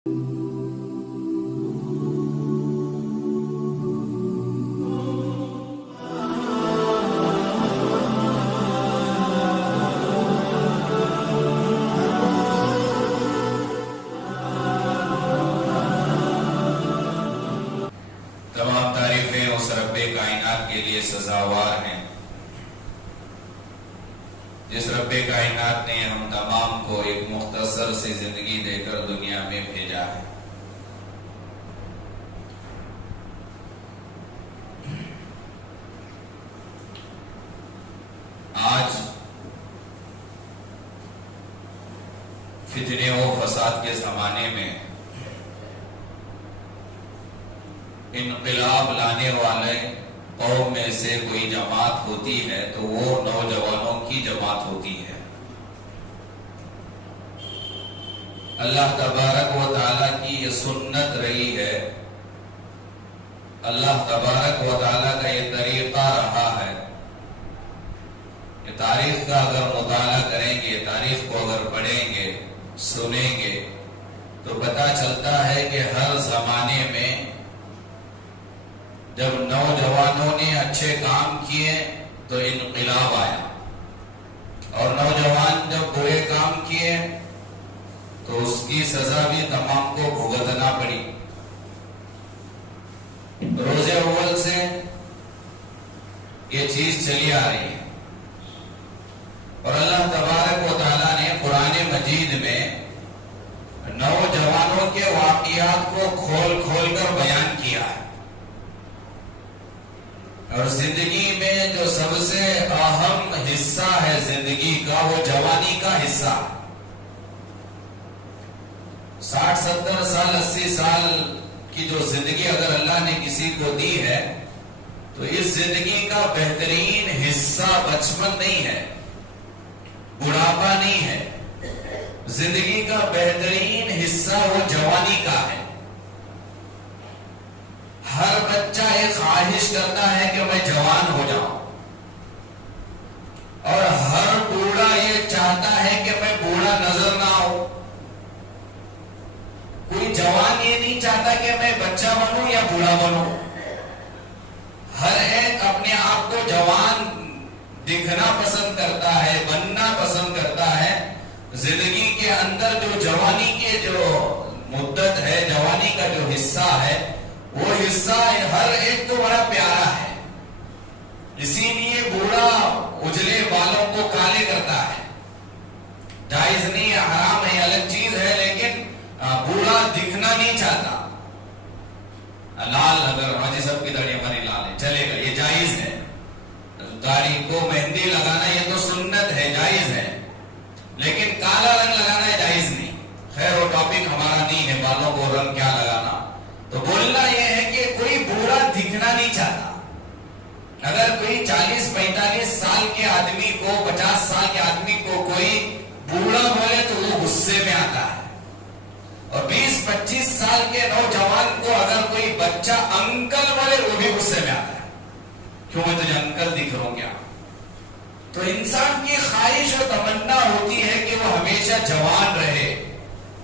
تمام تعریفیں اس رب کائنات کے لیے سزاوار ہیں جس رب کائنات نے ہم تمام کو ایک مختصر سی زندگی دے کر دنیا میں بھیجا ہے۔ آج فتنے و فساد کے زمانے میں انقلاب لانے والے قوم میں سے کوئی جماعت ہوتی ہے تو وہ نوجوانوں کی جماعت ہوتی ہے۔ اللہ تبارک و تعالیٰ کی یہ سنت رہی ہے، اللہ تبارک و تعالیٰ کا یہ طریقہ رہا ہے کہ تاریخ کا اگر مطالعہ کریں گے، تاریخ کو اگر پڑھیں گے، سنیں گے تو پتہ چلتا ہے کہ ہر زمانے میں جب نوجوانوں نے اچھے کام کیے تو انقلاب آیا، اور نوجوان جب برے کام کیے تو اس کی سزا بھی تمام کو بھگتنا پڑی۔ روز اول سے یہ چیز چلی آ رہی ہے، اور اللہ تبارک و تعالیٰ نے قرآن مجید میں نوجوانوں کے واقعات کو کھول کھول کر بیان کیا ہے، اور زندگی میں جو سب سے اہم حصہ ہے زندگی کا وہ جوانی کا حصہ۔ 60-70 سال 80 سال کی جو زندگی اگر اللہ نے کسی کو دی ہے تو اس زندگی کا بہترین حصہ بچپن نہیں ہے، بڑھاپا نہیں ہے، زندگی کا بہترین حصہ وہ جوانی کا ہے۔ ہر بچہ یہ خواہش کرتا ہے کہ میں جوان ہو جاؤں، اور ہر بوڑھا یہ چاہتا ہے کہ میں بوڑھا نظر نہ ہوں۔ کوئی جوان یہ نہیں چاہتا کہ میں بچہ بنوں یا بوڑھا بنوں، ہر ایک اپنے آپ کو جوان دکھنا پسند کرتا ہے، بننا پسند کرتا ہے۔ زندگی کے اندر جو جوانی کے جو مدت ہے، جوانی کا جو حصہ ہے، وہ حصہ ہر ایک کو بڑا پیارا ہے، اسی لیے بوڑھا اجلے بالوں کو کالے کرتا ہے۔ جائز نہیں ہے، حرام ہے، الگ چیز ہے، لیکن بوڑھا دکھنا نہیں چاہتا۔ لال اگر حاجی صاحب کی داڑھی ہماری لال ہے چلے گا، یہ جائز ہے۔ داڑھی کو مہندی لگانا یہ تو سنت ہے، جائز ہے، لیکن کالا رنگ لگانا ہے جائز نہیں۔ خیر وہ ٹاپک ہمارا نہیں ہے، بالوں کو رنگ کیا لگانا۔ تو بولنا یہ ہے کہ کوئی بوڑھا دکھنا نہیں چاہتا۔ اگر کوئی 40-45 سال کے آدمی کو، 50 سال کے آدمی کو کوئی بوڑھا بولے تو وہ غصے میں آتا ہے، اور 20-25 سال کے نوجوان کو اگر کوئی بچہ انکل بولے وہ بھی غصے میں آتا ہے، کیوں میں تجھے انکل دکھ رہا ہوں کیا؟ تو انسان کی خواہش اور تمنا ہوتی ہے کہ وہ ہمیشہ جوان رہے۔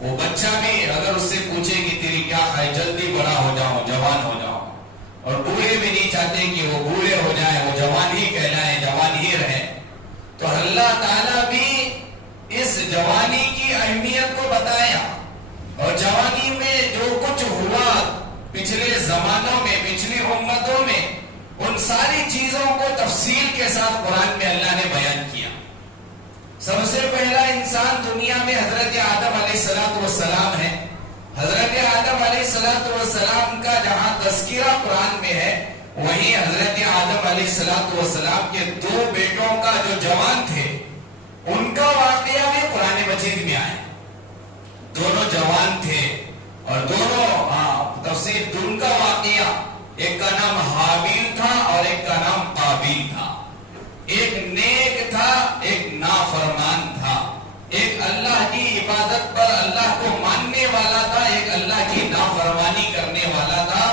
وہ بچہ بھی اگر اس سے پوچھے کہ تیری کیا خواہش، جلدی بڑا ہو جاؤں، جوان ہو جاؤں، اور بوڑھے بھی نہیں چاہتے کہ وہ بوڑھے ہو جائیں، وہ جوان ہی کہلائیں، جوان ہی رہیں۔ تو اللہ تعالیٰ بھی اس جوانی کی اہمیت کو بتایا، اور جوانی میں جو کچھ ہوا پچھلے زمانوں میں، پچھلی امتوں میں، ان ساری چیزوں کو تفصیل کے ساتھ قرآن میں اللہ نے بیان کیا۔ سب سے پہلا انسان دنیا میں حضرت آدم علیہ السلام ہے۔ حضرت آدم علیہ السلام کا جہاں تذکرہ قرآن میں ہے، وہیں حضرت آدم علیہ السلام کے 2 بیٹوں کا جو جوان تھے ان کا واقعہ بھی قرآن مجید میں آیا۔ دونوں جوان تھے، اور دونوں تفسیر ان کا واقعہ، ایک کا نام حابیل تھا اور ایک کا نام قابیل تھا۔ ایک نیک تھا، ایک نافرمان تھا، ایک اللہ کی عبادت پر اللہ کو ماننے والا تھا، ایک اللہ کی نافرمانی کرنے والا تھا۔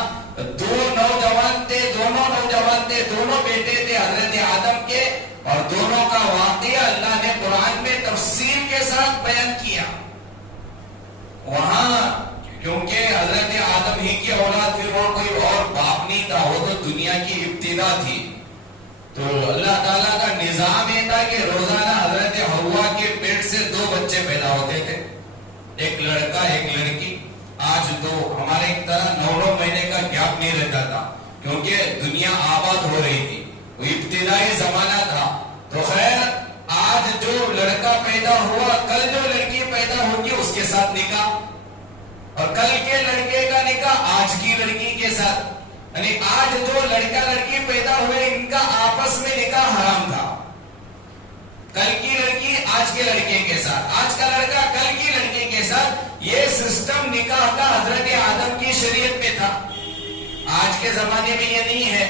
2 نوجوان تھے، دونوں بیٹے تھے حضرت آدم کے، اور دونوں کا واقعہ اللہ نے قرآن میں تفصیل کے ساتھ بیان کیا۔ وہاں بیٹا تھی تو اللہ تعالیٰ کا نظام یہ تھا کہ روزانہ حضرت حوا کے پیٹ سے 2 بچے پیدا ہوتے تھے، ایک لڑکا ایک لڑکی۔ آج تو ہمارے طرح 9 مہینے کا گیپ نہیں رہتا تھا کیونکہ دنیا آباد ہو رہی تھی، وہ ابتدائی زمانہ تھا۔ تو خیر آج جو لڑکا پیدا ہوا، کل جو لڑکی پیدا ہوگی اس کے ساتھ نکاح، اور کل کے لڑکے کا نکاح آج کی لڑکی کے ساتھ، یعنی آج جو لڑکا لڑکی پیدا ہوئے ان کا آپس میں نکاح حرام تھا۔ کل کی لڑکی آج کے لڑکے کے ساتھ، آج کا لڑکا کل کی لڑکی کے ساتھ، یہ سسٹم نکاح کا حضرت آدم کی شریعت میں تھا۔ آج کے زمانے میں یہ نہیں ہے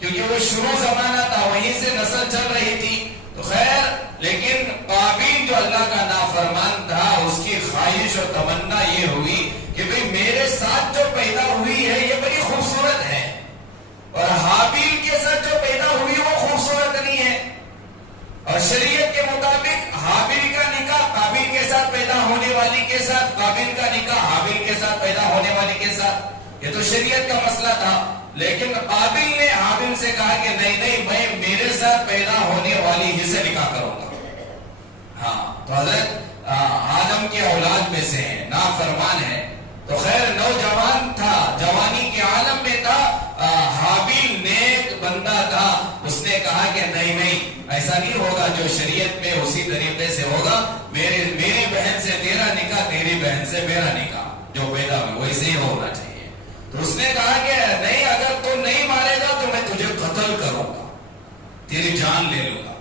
کیونکہ وہ شروع زمانہ تھا، وہیں سے نسل چل رہی تھی۔ تو خیر لیکن قابیل جو اللہ کا نافرمان تھا، اس کی خواہش اور تمنا یہ ہوئی کہ بھئی میرے ساتھ جو پیدا ہوئی ہے یہ بڑی خوبصورت ہے، اور حابیل کے ساتھ جو پیدا ہوئی وہ خوبصورت نہیں ہے، اور شریعت کے مطابق حابیل کا نکاح قابیل کے ساتھ پیدا ہونے والی کے ساتھ، قابیل کا نکاح حابیل کے ساتھ پیدا ہونے والی کے ساتھ، یہ تو شریعت کا مسئلہ تھا۔ لیکن قابیل نے حابیل سے کہا کہ نہیں میں میرے ساتھ پیدا ہونے والی ہی سے نکاح کروں گا۔ ہاں تو حضرت آدم کے اولاد میں سے ہے، نافرمان ہے۔ تو خیر نوجوان تھا، جوانی کے عالم میں تھا، حابیل نیک بندہ تھا، اس نے کہا کہ نہیں ایسا نہیں ہوگا، جو شریعت میں اسی طریقے سے ہوگا، میری بہن سے تیرا نکاح، تیری بہن سے میرا نکاح، جو پیدا ہوئی ویسے ہی ہونا چاہیے۔ تو اس نے کہا کہ نہیں، اگر تو نہیں مارے گا تو میں تجھے قتل کروں گا، تیری جان لے لوں گا۔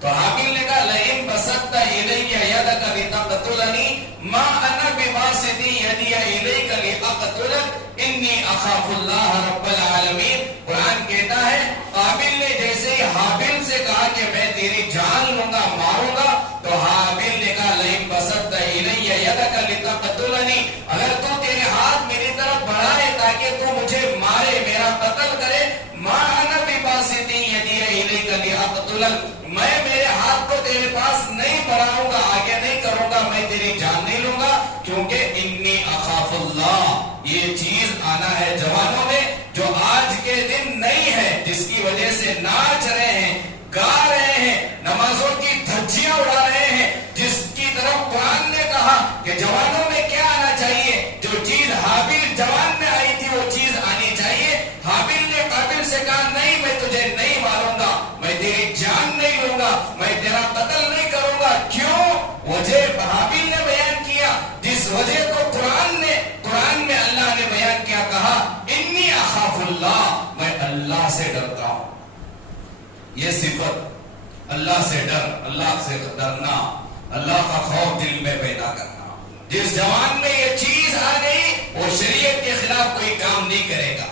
تو حابیل نے کہا لئن بسطت الیک یدک لتقتلنی ما انا بباسط یدی الیک لاقتلک انی اخاف اللہ رب العالمین۔ قرآن کہتا ہے قابیل نے جیسے ہی حابیل سے کہا کہ میں تیری جان لوں گا، ماروں گا، تو حابیل نے کہا لئن بسطت الی یدک لتقتلنی، اگر تو تیرے ہاتھ میری طرف بڑھائے تاکہ تو مجھے مارے، میرا قتل کرے، ما انا بباسط یدی الیک لاقتلک، میں میرے ہاتھ کو تیرے پاس نہیں بڑھاؤں گا، آگے نہیں کروں گا، میں تیری جان نہیں لوں گا، کیونکہ انی اخاف اللہ۔ یہ چیز آنا ہے جوانوں میں جو آج کے دن نہیں ہے، جس کی وجہ سے ناچ رہے ہیں، گا رہے ہیں، نمازوں کی دھجیاں اڑا رہے ہیں، جس کی طرف قرآن نے کہا کہ جوانوں میں کیا آنا چاہیے، جو چیز حابیل جوان میں آئی تھی وہ چیز آنی چاہیے۔ حابیل نے قابیل سے کہا نہیں میں تجھے نہیں ماروں گا، میں تیری جان نہیں لوں گا، میں تیرا قتل نہیں کروں گا۔ کیوں؟ وجہ حابیل نے بیان کیا، جس وجہ کو قرآن میں اللہ نے بیان کیا، کہا انی اخاف اللہ، میں اللہ سے ڈرتا ہوں۔ یہ صفت اللہ سے ڈر، اللہ سے ڈرنا، اللہ کا خوف دل میں پیدا کرنا۔ جس جوان میں یہ چیز آ گئی وہ شریعت کے خلاف کوئی کام نہیں کرے گا،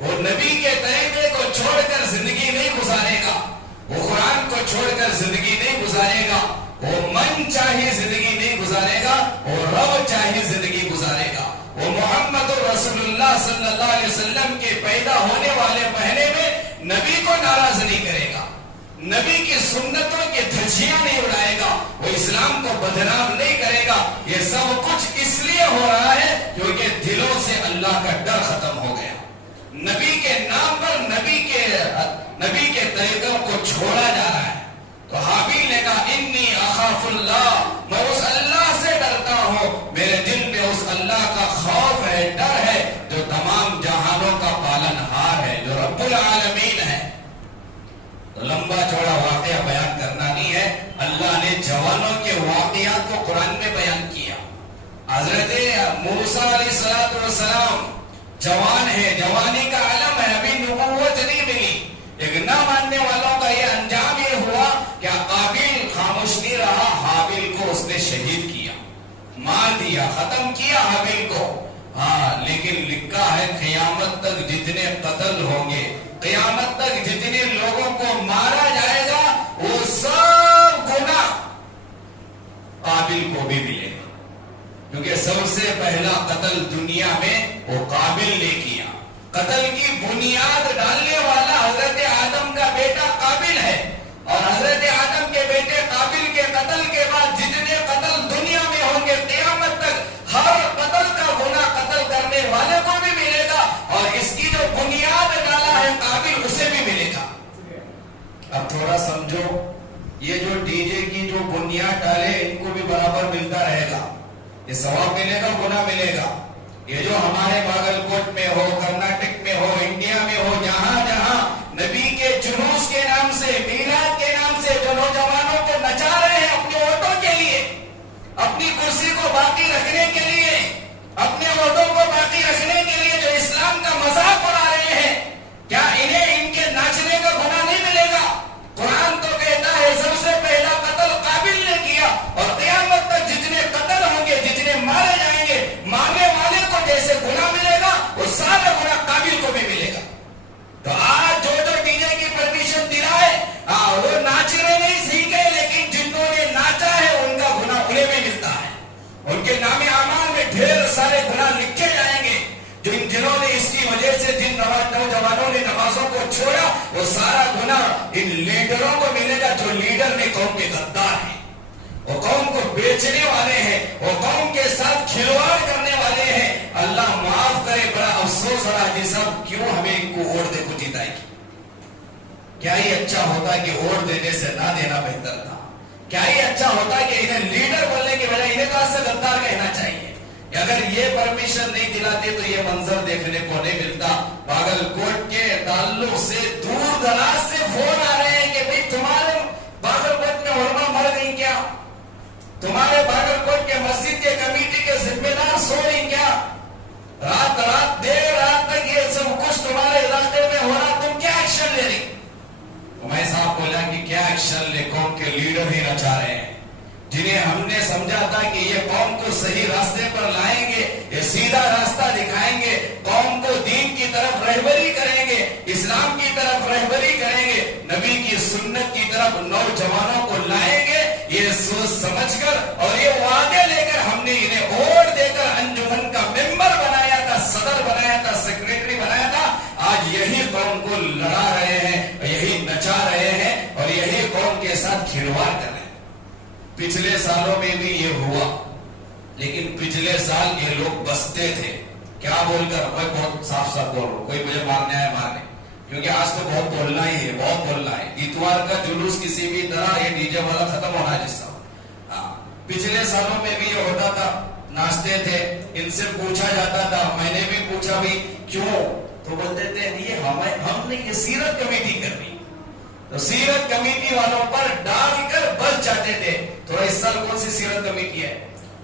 وہ نبی کے طریقے کو چھوڑ کر زندگی نہیں گزارے گا، وہ قرآن کو چھوڑ کر زندگی نہیں گزارے گا، وہ من چاہی زندگی نہیں گزارے گا، وہ رب چاہی زندگی گزارے گا، وہ محمد رسول اللہ صلی اللہ علیہ وسلم کے پیدا ہونے والے مہینے میں نبی کو ناراض نہیں کرے گا، نبی کی سنتوں کے دھجیاں نہیں اڑائے گا، وہ اسلام کو بدنام نہیں کرے گا۔ یہ سب کچھ اس لیے ہو رہا ہے کیونکہ دلوں سے اللہ کا ڈر ختم ہو گیا، نبی کے نام پر نبی کے طریقوں کو چھوڑا جا رہا ہے۔ تو حابیل نے کہا انی اخاف اللہ، میں اس اللہ سے ڈرتا ہوں، میرے دل میں اس اللہ کا خوف ہے، ڈر ہے، جو تمام جہانوں کا پالن ہار ہے، جو رب العالمین ہے۔ تو لمبا چوڑا واقعہ بیان کرنا نہیں ہے، اللہ نے جوانوں کے واقعات کو قرآن میں بیان کیا۔ حضرت موسیٰ علیہ السلام جوان ہے، جوانی کا علم ہے، ابھی نبوت نہیں ملی، ایک نہ ماننے والوں کا یہ انجام یہ ہوا کہ قابیل خاموش نہیں رہا، حابیل کو اس نے شہید کیا، مار دیا، ختم کیا حابیل کو۔ ہاں لیکن لکھا ہے قیامت تک جتنے قتل ہوں گے، قیامت تک جتنے لوگوں کو مارا جائے گا، وہ سب گناہ قابیل کو بھی ملے گا، کیونکہ سب سے پہلا قتل دنیا میں وہ قابیل نے کیا۔ قتل کی بنیاد ڈالنے والا حضرت آدم کا بیٹا قابیل ہے، اور حضرت آدم کے بیٹے قابیل کے قتل کے بعد جتنے قتل دنیا میں ہوں گے قیامت تک، ہر قتل کا گناہ قتل کرنے والے کو بھی ملے گا، اور اس کی جو بنیاد ڈالا ہے قابیل اسے بھی ملے گا۔ गुनाह मिलेगा। ये जो हमारे बागलकोट में हो, कर्नाटक में हो, इंडिया में हो, जहां जहां नबी के जुलूस के नाम से, मीलाद के नाम से जो नौजवानों को नचा रहे हैं अपने वोटों के लिए, अपनी कुर्सी को बाकी रखने के लिए, अपने वोटों को बाकी रखने के लिए जो इस्लाम का मजाक उड़ा रहे हैं, क्या इन्हें इनके नाचने का गुनाह नहीं मिलेगा? कुरान तो कहता है सबसे पहला कत्ल काबिल ने किया, और क़यामत तक जितने कत्ल होंगे, जितने मारे जाएंगे, मारने वाले को जैसे गुनाह मिलेगा वो सारा गुनाह काबिल को भी मिलेगा। तो आज जो डीजे की परमिशन दिलाए, वो नाचने नहीं सीखे, लेकिन जिन्होंने नाचा है उनका गुनाह उन्हें भी मिलता है। उनके नामे आमाल में ढेर सारे गुनाह लिखे जाएंगे। जिन्होंने इसकी वजह से जिन नौजवानों ने नमाजों को छोड़ा, वो सारा गुनाह इन लीडरों को मिलेगा जो लीडर ने कौम के गद्दार हैं, वो कौम को बेचने वाले हैं, वो कौम के साथ खिलवाड़ करने वाले हैं। अल्लाह माफ करे, बड़ा अफसोस हो रहा है साहब, क्यों हमें इनको वोट दे को जिताएगी? क्या ही अच्छा होता कि वोट देने से ना देना बेहतर था। क्या ही अच्छा होता कि इन्हें लीडर बोलने के बजाय इन्हें कहा से गद्दार कहना चाहिए। अगर ये परमिशन नहीं दिलाते तो ये मंजर देखने को नहीं मिलता। बागलकोट के ताल्लुक से दूर दराज से फोन आ रहे हैं कि भाई तुम्हारे बागलकोट में उलमा मर गई क्या? तुम्हारे बागलकोट के मस्जिद के कमेटी के जिम्मेदार सो रही क्या? रात देर रात तक ये सब कुछ तुम्हारे इलाके में हो रहा, तुम क्या एक्शन ले रही? मैं साहब बोला कि क्या एक्शन ले, कौम के लीडर ही नचा रहे हैं, जिन्हें हमने समझा था कि ये कौम को सही रास्ते पर लाएंगे, ये सीधा रास्ता दिखाएंगे, कौम को दीन की तरफ रहबरी करेंगे, इस्लाम की तरफ रहबरी करेंगे, नबी की सुन्नत की तरफ नौजवानों को लाएंगे। ये सोच समझकर और ये वादे लेकर हमने इन्हें वोट देकर अंजुमन का मेंबर बनाया था, सदर बनाया था, सेक्रेटरी बनाया था। आज यही कौम को लड़ा रहे हैं, यही नचा रहे हैं और यही कौम के साथ खिलवाड़ कर रहे हैं। पिछले सालों में भी ये हुआ, लेकिन पिछले साल ये लोग बसते थे क्या बोलकर, मैं बहुत साफ साफ बोल रहा हूं, कोई मुझे मारने आए मारने, क्योंकि आज तो बहुत बोलना ही है, बहुत बोलना है। इतवार का जुलूस किसी भी तरह ये डीजे वाला खत्म होना जिसका। पिछले सालों में भी ये होता था, नाचते थे, इनसे पूछा जाता था, मैंने भी पूछा भी क्यों, तो बोलते थे ये हमने ये सीरत कमेटी कर दी, तो सीरत कमेटी वालों पर डालकर बच जाते थे। तो इस साल कौन सी सीरत कमेटी है?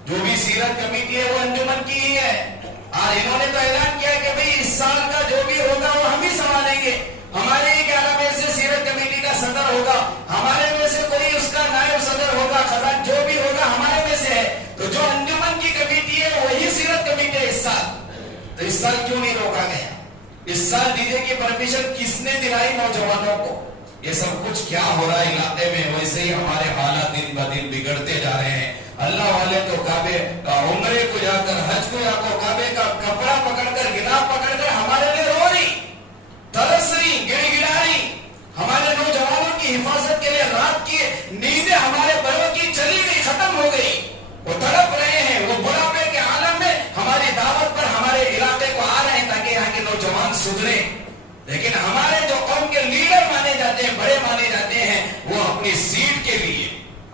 जो भी सीरत कमेटी है वो अंजुमन की ही है। आज इन्होंने तो ऐलान किया कि भाई इस साल का जो भी होगा वो हम ही संभालेंगे, हमारे 11 में से सीरत कमेटी का सदर होगा, हमारे में से कोई उसका नायब सदर होगा, खजान जो भी होगा हमारे में से है। तो जो अंजुमन की कमेटी है वही सीरत कमेटी है इस साल। तो इस साल क्यों नहीं रोका गया? इस साल डीजे की परमिशन किसने दिलाई नौजवानों को? ये सब कुछ क्या हो रहा है इलाके में? वैसे ही हमारे हालात दिन ब दिन बिगड़ते जा रहे हैं। अल्लाह वाले तो काबे उम्रे को जाकर, हज को जाकर काबे का कपड़ा पकड़कर, गिलाफ पकड़कर हमारे लिए रो रही, तरस रही, गिड़गिड़ा रही। हमारे नौजवानों की हिफाजत के लिए रात की नींदें हमारे बड़ों की चली गई, खत्म हो गई। वो तड़प रहे हैं, वो बुढ़ापे के आलम में हमारी दावत पर हमारे इलाके को आ रहे हैं ताकि यहाँ के नौजवान सुधरे। लेकिन हमारे जो कौम के लीडर माने जाते हैं, बड़े माने जाते हैं, वो अपनी सीट के लिए,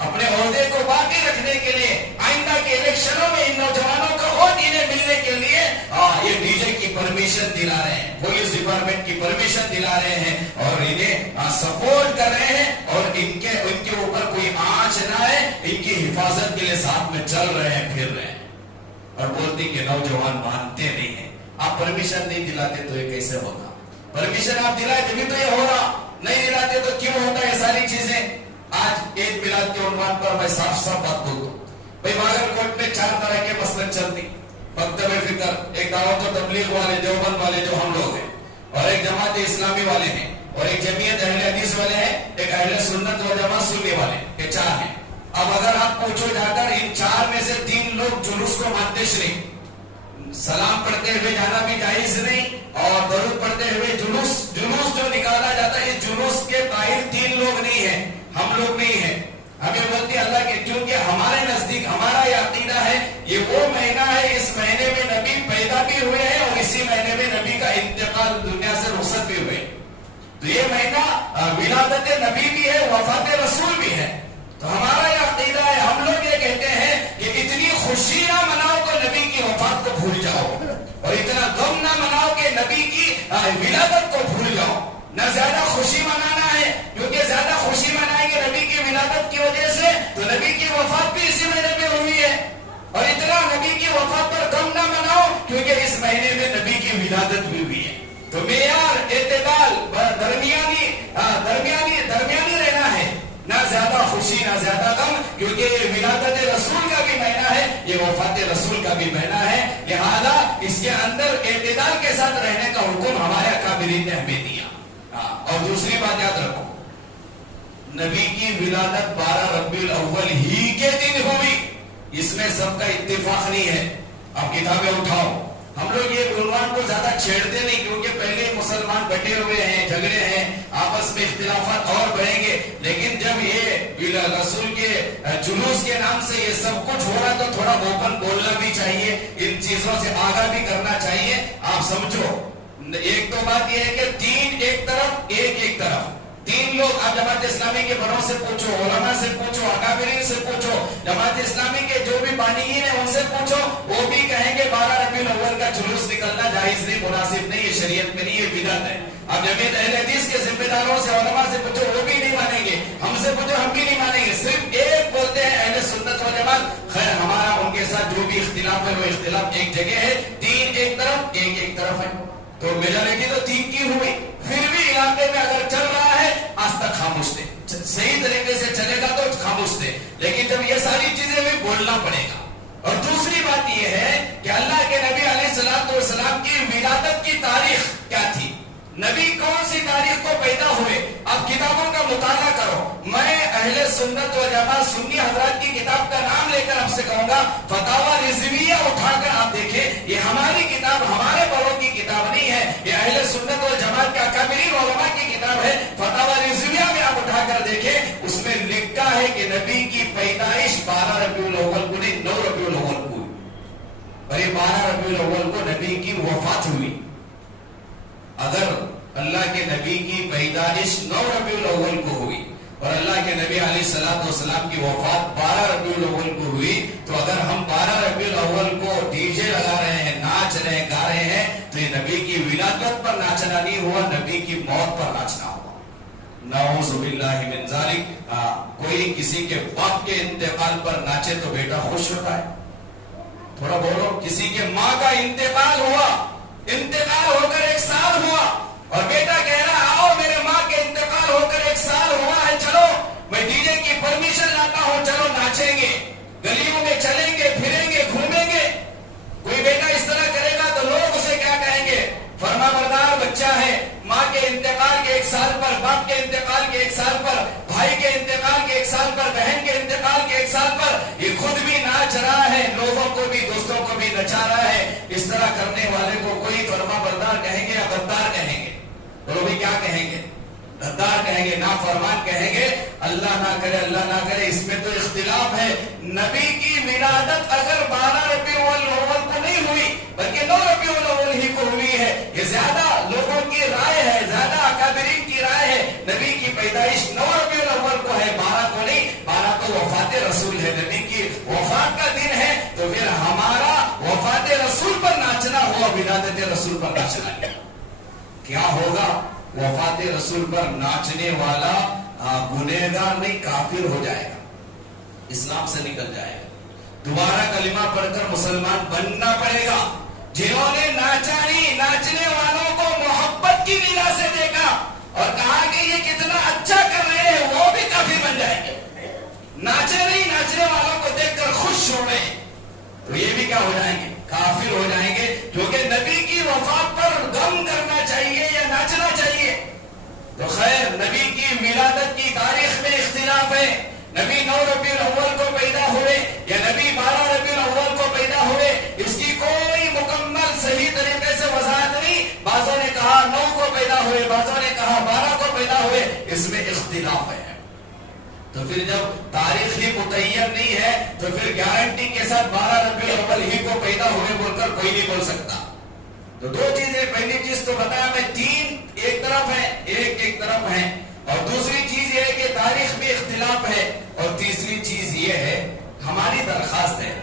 अपने ओहदे को बाकी रखने के लिए, आइंदा के इलेक्शनों में इन नौजवानों का वोट इन्हें मिलने के लिए ये डीजे की परमिशन दिला रहे हैं, पुलिस डिपार्टमेंट की परमिशन दिला रहे हैं और इन्हें सपोर्ट कर रहे हैं, और इनके ऊपर कोई आंच ना आए, इनकी हिफाजत के लिए साथ में चल रहे हैं, फिर रहे हैं। और बोलते कि नौजवान मानते नहीं है। आप परमिशन नहीं दिलाते तो ये कैसे होगा? परमिशन आप दिलाए तभी तो ये हो रहा, नहीं दिलाते तो क्यों होता है सारी चीजें? आज ईद मिलाद के उन्वान पर मैं साफ साफ बात बोलता हूँ भाई, बागलकोट में 4 तरह के मसलन चलती, मकतब फिक्र, एक दावत और तबलीग वाले, देवबंद वाले जो हम लोग हैं, और एक जमात इस्लामी वाले हैं, और एक जमीयत अहले हदीस वाले हैं, एक अहले सुन्नत व जमात सुन्नी वाले, ये 4 हैं। अब अगर आप पूछो जाकर इन 4 में से 3 लोग जुलूस को मानते नहीं, सलाम पढ़ते हुए जाना भी जायज नहीं, और दरूद पढ़ते हुए जुलूस जो निकाला जाता है, इस जुलूस के कायल 3 लोग नहीं है, हम लोग नहीं है। हमें बोलते अल्लाह के, क्योंकि हमारे नजदीक हमारा ये अकीदा है, ये वो महीना है, इस महीने में नबी पैदा भी हुए हैं और इसी महीने में नबी का इंतकाल दुनिया से रुखसत भी हुए। तो ये महीना विलादत नबी भी है, वफात रसूल भी है। तो हमारा ये अकीदा है, हम लोग ये कहते हैं कि इतनी खुशी ना मनाओ तो नबी की जाओ और इतना गम ना मनाओ कि नबी की विलादत को भूल जाओ। ना ज्यादा खुशी मनाना है, क्योंकि ज्यादा खुशी मनाएंगे नबी की विलादत की वजह से तो नबी की वफात भी इसी महीने में हुई है। और इतना नबी की वफात पर गम ना मनाओ क्योंकि इस महीने में नबी की विलादत भी हुई है। तो मेयार एतदाल दरमियानी रहना है, ना ज्यादा खुशी ना ज्यादा गम, क्योंकि ये विलादत रसूल का भी महीना है, ये वफात रसूल का भी महीना है। लिहाजा इसके अंदर एतदाल के साथ रहने का हुक्म हमारे अकाबिरीन ने हमें दिया। और दूसरी बात याद रखो, नबी की विलादत 12 रबीउल अव्वल ही के दिन हुई, इसमें सबका इत्तेफाक नहीं है। अब किताबें उठाओ, हम लोग ये उन्वान को ज्यादा छेड़ते नहीं, क्योंकि पहले मुसलमान बटे हुए हैं, झगड़े हैं, आपस में इख्तिलाफात और बढ़ेंगे। लेकिन जब ये रसूल के जुलूस के नाम से ये सब कुछ हो रहा तो थोड़ा ओपन बोलना भी चाहिए, इन चीजों से आगाह भी करना चाहिए। आप समझो, एक तो बात यह है कि तीन एक तरफ एक तरफ, तीन लोग। आप जमात इस्लामी के बड़ों से पूछो, उलमा से पूछो, अकाबिरीन से पूछो, जमात इस्लामी के जो भी बानीयीन है उनसे पूछो, वो भी कहेंगे 12 रबीउल अव्वल का जुलूस निकलना जायज नहीं, मुनासिब नहीं, ये शरीयत में नहीं, ये बिदअत है। अब जमीयत अहले हदीस के जिम्मेदारों से, उलमा से पूछो, वो भी नहीं मानेंगे। हमसे पूछो, हम भी नहीं मानेंगे। सिर्फ एक बोलते हैं अहले सुन्नत वल जमात। खैर, हमारा उनके साथ जो भी इख्तिलाफ है वो इख्तिलाफ एक जगह है, तीन एक तरफ एक तरफ है। तो मेजॉरिटी तो तीन की हुई, फिर भी इलाके में अगर चल रहा है आज तक खामोश थे। सही तरीके से चलेगा तो खामोश थे, लेकिन जब ये सारी चीजें भी बोलना पड़ेगा। और दूसरी बात यह है कि अल्लाह के नबी अलैहिस्सलातु वस्सलाम की विलादत की तारीख क्या थी, नबी कौन सी तारीख को पैदा हुए। अब किताबों का मुताला करो। मैं अहले सुन्नत व जमात सुन्नी हजरात की किताब का नाम लेकर आपसे कहूंगा, फतावा रिजविया उठाकर आप देखें, ये हमारी किताब, हमारे बड़ों की किताब नहीं है, ये अहले सुन्नत व जमात के अकाबिरीन उलमा की किताब है। फतावा रिजविया में आप उठाकर देखें, उसमें लिखा है कि नबी की पैदाइश 12 रबीउल अव्वल को नहीं, 9 रबीउल अव्वल को हुई, और ये 12 रबीउल अव्वल को नबी की वफात हुई। अगर अल्लाह के नबी की पैदाइश 9 रबीउल अव्वल को हुई और अल्लाह के नबी अलैहिस्सलातु वस्सलाम की वफात 12 रबीउल अव्वल को हुई, तो अगर हम 12 रबीउल अव्वल को डीजे लगा रहे हैं, नाच रहे हैं, गा रहे हैं, तो ये नबी की विलादत पर नाचना नहीं हुआ, नबी की मौत पर नाचना हुआ। नाऊज़ु बिल्लाहि मिन ज़ालिक। कोई किसी के बाप के इंतकाल पर नाचे तो बेटा खुश होता है, थोड़ा बोलो। किसी के माँ का इंतकाल हुआ, इंतकाल होकर 1 साल हुआ और बेटा कह रहा आओ मेरे माँ के इंतकाल होकर 1 साल हुआ है, चलो मैं डीजे की परमिशन लाता हूँ, चलो नाचेंगे, गलियों में चलेंगे, फिरेंगे, घूमेंगे। कोई बेटा इस तरह करेगा तो लोग उसे क्या कहेंगे, फरमाबरदार बच्चा है। माँ के इंतकाल के 1 साल पर, बाप के इंतकाल के 1 साल पर, भाई के इंतकाल के 1 साल पर, बहन के इंतकाल के 1 साल पर ये खुद भी नाच रहा है, लोगों को भी, दोस्तों को भी नचा रहा है। इस तरह करने वाले को कोई फरमाबरदार कहेंगे या गद्दार कहेंगे? तो भी क्या कहेंगे? गद्दार कहेंगे, नाफरमान कहेंगे। अल्लाह ना करे, अल्लाह ना करे, इसमें तो इख्तिलाफ है। नबी की विलादत अगर 12 रबीउल अव्वल को नहीं हुई बल्कि 9 रबीउल अव्वल ही को हुई है, ये ज्यादा लोगों की राय है, ज्यादा अकाबिरीन की राय है। नबी की पैदाइश 9 रबीउल अव्वल को है, 12 को नहीं। 12 तो वफात रसूल है, नबी की वफात का दिन है, तो फिर हमारा वफात रसूल पर नाचना हुआ, विलादत रसूल पर नाचना क्या होगा? वफात रसूल पर नाचने वाला गुनहगार नहीं, काफिर हो जाएगा, इस्लाम से निकल जाएगा। दोबारा कलिमा पढ़कर मुसलमान बनना पड़ेगा। जिन्होंने नाचा नहीं, नाचने वालों को मोहब्बत की निगाह से देखा और कहा कि ये कितना अच्छा कर रहे हैं, वो भी काफिर बन जाएंगे। नाचे नहीं, नाचने वालों को देखकर खुश हो गए तो ये भी क्या हो जाएंगे? काफिर हो जाएंगे। क्योंकि नबी की वफात पर गम करना चाहिए या नाचना चाहिए? तो खैर, नबी की मिलादत की तारीख में इख्तिलाफ है। नबी 9 रबीउल अव्वल को पैदा हुए या नबी 12 रबीउल अव्वल को पैदा हुए, इसकी कोई मुकम्मल सही तरीके से वजाहत नहीं। बाज़ों ने कहा 9 को पैदा हुए, बाज़ों ने कहा 12 को पैदा हुए, इसमें इख्तिलाफ है। तो फिर जब तारीख ही मुतय्यन नहीं है तो फिर गारंटी के साथ 12 रबीउल अव्वल ही को पैदा हुए बोलकर कोई नहीं बोल सकता। तो 2 चीजें, पहली चीज तो बताया मैं, 3 एक तरफ है, एक तरफ है, और दूसरी चीज ये है कि तारीख में इख्तिलाफ है, और तीसरी चीज ये है, हमारी दरखास्त है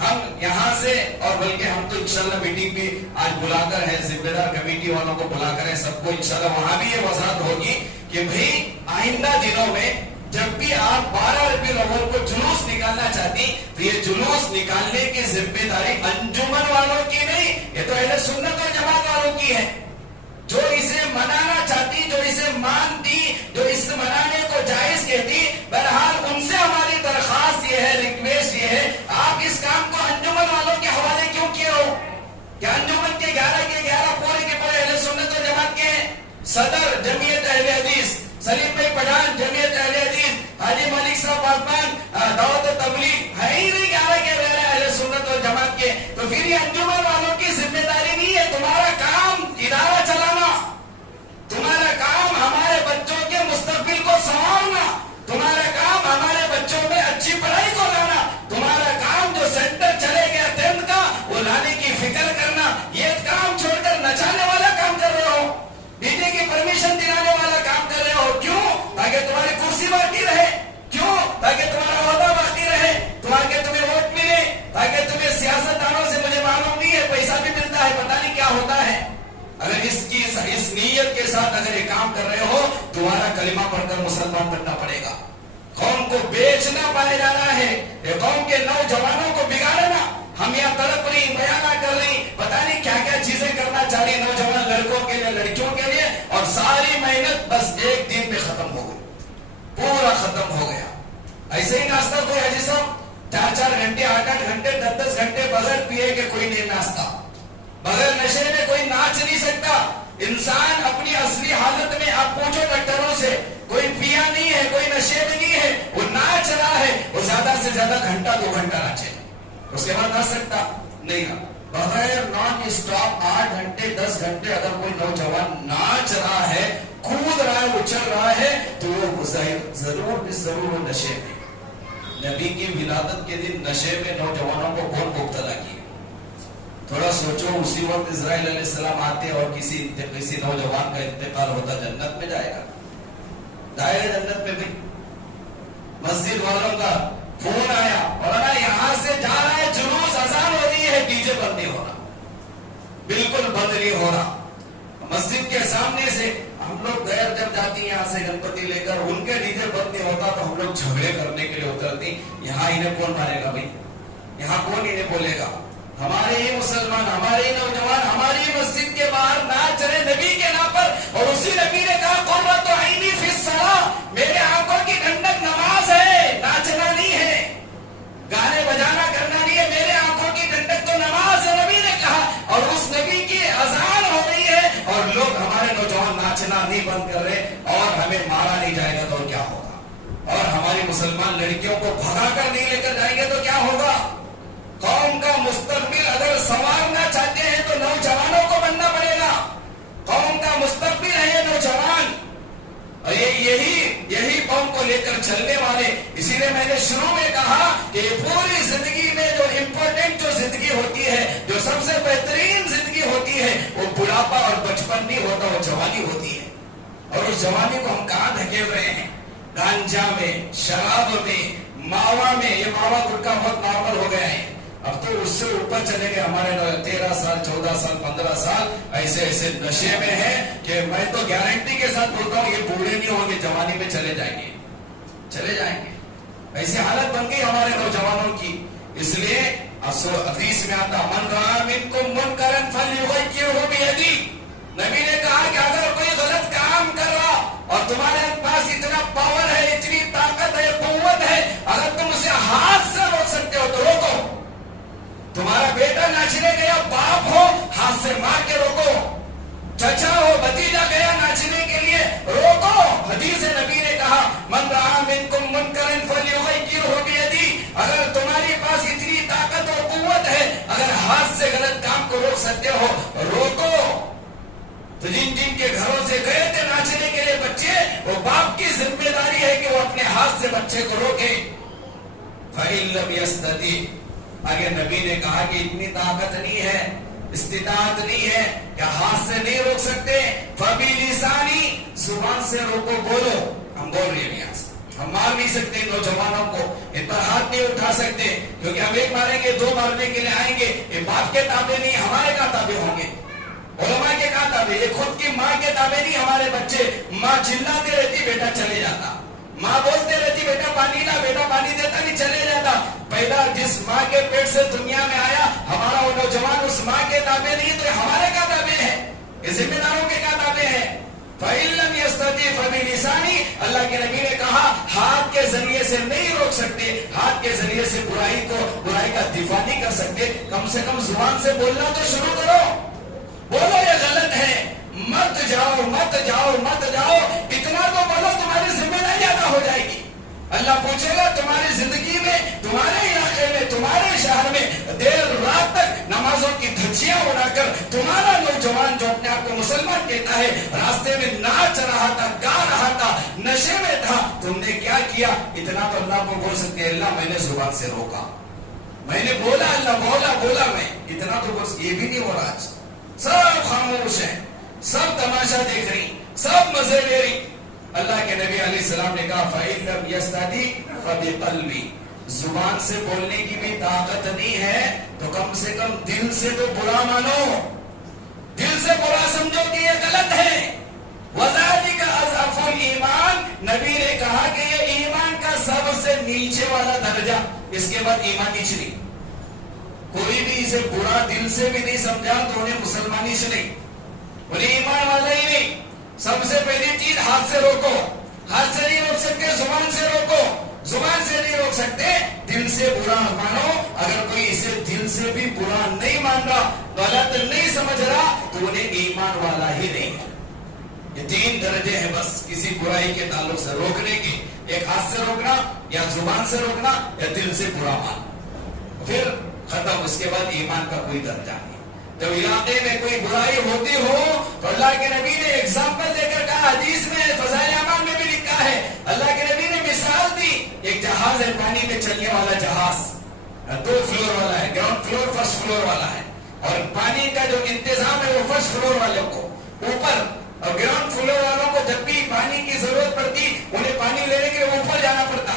ہم یہاں سے اور بلکہ ہم تو انشاءاللہ میٹنگ بھی آج بلا کر ہے، ذمہ دار کمیٹی والوں کو بلا کر ہے، سب کو انشاءاللہ وہاں بھی یہ وضاحت ہوگی کہ بھئی آئندہ دنوں میں جب بھی آپ 12 ربیع الاول کو جلوس نکالنا چاہتی تو یہ جلوس نکالنے کی ذمہ داری انجمن والوں کی نہیں، یہ تو اہل سنت اور جماعت والوں کی ہے. جو اسے منانا چاہتی، جو اسے مانتی، جو اس منانے کو جائز کہتی، بہرحال ان سے ہماری درخواست یہ ہے، ریکویسٹ یہ ہے، آپ اس کام کو انجمن والوں کے حوالے کیوں کیے ہو؟ کیا انجمن کے 11 پورے کے پورے اہل سنت و جماعت کے صدر جمعیت اہل حدیث سلیم بھائی پٹھان، جمعیت اہل حدیث حاجی ملک صاحب پاسبان، دعوت و تبلیغ ہے ہی نہیں 11 کے اہل سنت و جماعت کے، تو پھر یہ انجمن والوں کی ذمہ داری نہیں ہے. تمہارا کام ادارہ چلانا، تمہارا کام ہمارے بچوں کے مستقبل کو سنوارنا، تمہارا کام ہمارے بچوں میں اچھی پڑھائی کو لانا، تمہارا کام جو سینٹر چلے گیا 10th کا وہ لانے کی فکر کرنا، یہ کام چھوڑ کر نچانے والا کام کر رہے ہو، ڈی جے کی پرمیشن دلانے والا کام کر رہے ہو. کیوں؟ تاکہ تمہاری کرسی باقی رہے. کیوں؟ تاکہ تمہارا عہدہ باقی رہے، تاکہ تمہیں ووٹ ملے، تاکہ تمہیں سیاست دانوں سے مجھے معلوم نہیں ہے پیسہ بھی ملتا ہے، پتہ نہیں کیا ہوتا ہے. اگر اس نیت کے ساتھ اگر یہ کام کر رہے ہو، تمہارا کلمہ پڑھ کر مسلمان بننا پڑے گا. قوم کو بیچنا پایا جا رہا ہے، یہ قوم کے نوجوانوں کو بگاڑنا. ہم یہاں تڑپ رہی، بیانہ کر رہی، پتہ نہیں کیا کیا چیزیں کرنا چاہ رہی نوجوان لڑکوں کے لیے، لڑکیوں کے لیے، اور ساری محنت بس ایک دن میں ختم ہو گئی، پورا ختم ہو گیا. ایسے ہی ناشتہ کوئی حاجی صاحب 4 گھنٹے 8 گھنٹے 10 گھنٹے بغیر پیے کہ کوئی نہیں ناشتہ، بغیر نشے میں کوئی ناچ نہیں سکتا. انسان اپنی اصلی حالت میں، آپ پوچھو ڈاکٹروں سے، کوئی پیا نہیں ہے، کوئی نشے میں نہیں ہے، وہ ناچ رہا ہے، وہ زیادہ سے زیادہ گھنٹہ 2 گھنٹہ ناچے، اس کے بعد ناچ سکتا نہیں. بغیر نان اسٹاپ 8 گھنٹے 10 گھنٹے اگر کوئی نوجوان ناچ رہا ہے، کود رہا ہے، اچھل رہا ہے، تو وہ ضرور نشے میں. نبی کی ولادت کے دن نشے میں نوجوانوں کو کون مبتلا کیا؟ تھوڑا سوچو، اسی وقت اسرائیل علیہ السلام آتے اور کسی نوجوان کا انتقال ہوتا، جنت میں جائے گا جنت میں بھی. مسجد والوں کا فون آیا، مولانا یہاں سے جا رہا ہے جلوس، اذان ہو رہی ہے، ڈی جے بند نہیں ہو رہا، بالکل بند نہیں ہو رہا. مسجد کے سامنے سے ہم لوگ غیر جب جاتی ہیں یہاں سے گنپتی لے کر، ان کے ڈی جے بند نہیں ہوتا تو ہم لوگ جھگڑے کرنے کے لیے اترتی. یہاں انہیں کون مارے گا بھائی؟ یہاں کون انہیں بولے گا؟ ہمارے ہی مسلمان، ہمارے ہی نوجوان ہماری مسجد کے باہر ناچ رہے نبی کے نام پر، اور اسی نبی نے کہا قرۃ عینی فی الصلاۃ، میرے آنکھوں کی ٹھنڈک نماز ہے، ناچنا نہیں ہے، گانے بجانا کرنا نہیں ہے، میرے آنکھوں کی ٹھنڈک تو نماز ہے، نبی نے کہا. اور اس نبی کی اذان ہو رہی ہے اور لوگ ہمارے نوجوان ناچنا نہیں بند کر رہے، اور ہمیں مارا نہیں جائے گا تو کیا ہوگا؟ اور ہماری مسلمان لڑکیوں کو بھگا کر نہیں لے کر جائیں گے تو کیا ہوگا؟ قوم کا مستقبل اگر سنوارنا چاہتے ہیں تو نوجوانوں کو بننا پڑے گا. قوم کا مستقبل ہے یہ نوجوان، اور یہی قوم کو لے کر چلنے والے. اسی لیے میں نے شروع میں کہا کہ پوری زندگی میں جو امپورٹنٹ جو زندگی ہوتی ہے، جو سب سے بہترین زندگی ہوتی ہے، وہ بڑھاپا اور بچپن نہیں ہوتا، وہ جوانی ہوتی ہے. اور اس جوانی کو ہم کہاں دھکیل رہے ہیں؟ گانجا میں، شراب میں، ماوا میں. یہ ماوا گٹکا بہت نارمل ہو گیا ہے، اب تو اس سے اوپر چلے گئے. ہمارے 13 سال 14 سال 15 سال ایسے نشے میں ہیں کہ میں تو گارنٹی کے ساتھ بولتا ہوں یہ بوڑھے نہیں ہوں گے، جوانی میں چلے جائیں گے. ایسی حالت بن گئی ہمارے نوجوانوں کی. اس لیے حدیث میں آتا من رأى منکم منکرا فلیغیرہ بیدہ، نبی نے کہا کہ اگر کوئی غلط کام کر رہا اور تمہارے پاس اتنا پاور ہے، اتنی طاقت ہے، قوت ہے، اگر تم اسے ہاتھ سے روک سکتے ہو تو روکو. تمہارا بیٹا ناچنے گیا، باپ ہو ہاتھ سے مار کے روکو. چچا ہو بھتیجا گیا ناچنے کے لیے، روکو. حدیث نبی نے کہا من رأى منکم منکرا فلیغیرہ بیدہ، اگر تمہاری پاس اتنی طاقت اور قوت ہے، اگر ہاتھ سے غلط کام کو روک سکتے ہو روکو. تو جن کے گھروں سے گئے تھے ناچنے کے لیے بچے، وہ باپ کی ذمہ داری ہے کہ وہ اپنے ہاتھ سے بچے کو روکے. فَإِن لَّمْ يَسْتَطِعْ، آگے نبی نے کہا کہ اتنی طاقت نہیں ہے، استطاعت نہیں ہے کہ ہاتھ سے نہیں روک سکتے. فَبِلِسَانِهِ، زبان سے روکو، بولو. ہم بول رہے ہیں یہاں سے ہم مار نہیں سکتے نوجوانوں کو، ان پر ہاتھ نہیں اٹھا سکتے، کیونکہ ہم ایک ماریں گے دو مارنے کے لیے آئیں گے. یہ باپ کے تابع نہیں، ہمارے کا تابع ہوں گے. علماء کے کہاں تابع؟ یہ خود کی ماں کے تابع نہیں ہمارے بچے. ماں چلاتے رہتی بیٹا چلے جاتا، ماں بولتے رہتی بیٹا پانی لا، بیٹا پانی دیتا نہیں چلے جاتا. پیدا جس ماں کے پیٹ سے دنیا میں آیا، ہمارا وہ نوجوان اس ماں کے تابع نہیں تو ہمارے کا تابع ہے، یہ ذمہ داروں کے کا تابع ہے. فَإِن لَّمْ يَسْتَطِعْ فَبِلِسَانِهِ، اللہ کے نبی نے کہا ہاتھ کے ذریعے سے نہیں روک سکتے، ہاتھ کے ذریعے سے برائی کا دفاع نہیں کر سکتے، کم سے کم زبان سے بولنا تو شروع کرو. بولو یہ غلط ہے، مت جاؤ مت جاؤ مت جاؤ، اتنا تو بولو تمہاری ذمہ داری ادا ہو جائے گی. اللہ پوچھے گا تمہاری زندگی میں، تمہارے علاقے میں، تمہارے شہر میں دیر رات تک نمازوں کی دھجیاں اڑا کر تمہارا نوجوان جو اپنے آپ کو مسلمان کہتا ہے راستے میں ناچ رہا تھا، گا رہا تھا، نشے میں تھا، تم نے کیا کیا؟ اتنا تو اللہ کو بول سکتے ہیں اللہ میں نے زبان سے روکا، میں نے بولا، اللہ بولا میں، اتنا تو بس یہ بھی نہیں ہو رہا. آج سب خاموش ہیں، سب تماشا دیکھ رہی، سب مزے لے رہی. اللہ کے نبی علیہ السلام نے کہا فَإِن لَّمْ يَسْتَطِعْ فَبِقَلْبِهِ، زبان سے بولنے کی بھی طاقت نہیں ہے تو کم سے کم دل سے تو برا مانو، دل سے برا سمجھو کہ یہ غلط ہے. وَذَلِكَ أَضْعَفُ الْإِيمَانِ، نبی نے کہا کہ یہ ایمان کا سب سے نیچے والا درجہ، اس کے بعد ایمان نچلی. کوئی بھی اسے برا دل سے بھی نہیں سمجھا تو انہیں مسلمانی سے نہیں، انہیں ایمان والا ہی نہیں. سب سے پہلی چیز ہاتھ سے روکو، ہاتھ سے نہیں روک سکتے، زبان سے روکو، زبان سے نہیں روک سکتے، دل سے برا مانو. اگر کوئی اسے دل سے بھی برا نہیں مان رہا، غلط نہیں سمجھ رہا تو انہیں ایمان والا ہی نہیں. یہ تین درجے ہیں بس کسی برائی کے تعلق سے روکنے کے، ایک ہاتھ سے روکنا یا زبان سے روکنا یا دل سے برا ماننا، پھر ختم. اس کے بعد ایمان کا کوئی درجہ نہیں. جب علاقے میں کوئی برائی ہوتی ہو تو اللہ کے نبی نے ایگزامپل دے کر کہا، حدیث میں فضائل اعمال میں بھی لکھا ہے، اللہ کے نبی نے مثال دی. ایک جہاز ہے، پانی پہ چلنے والا جہاز، 2 فلور والا ہے، گراؤنڈ فلور فرسٹ فلور والا ہے، اور پانی کا جو انتظام ہے وہ فرسٹ فلور والوں کو اوپر، اور گراؤنڈ فلور والوں کو جب بھی پانی کی ضرورت پڑتی انہیں پانی لینے کے لیے اوپر جانا پڑتا،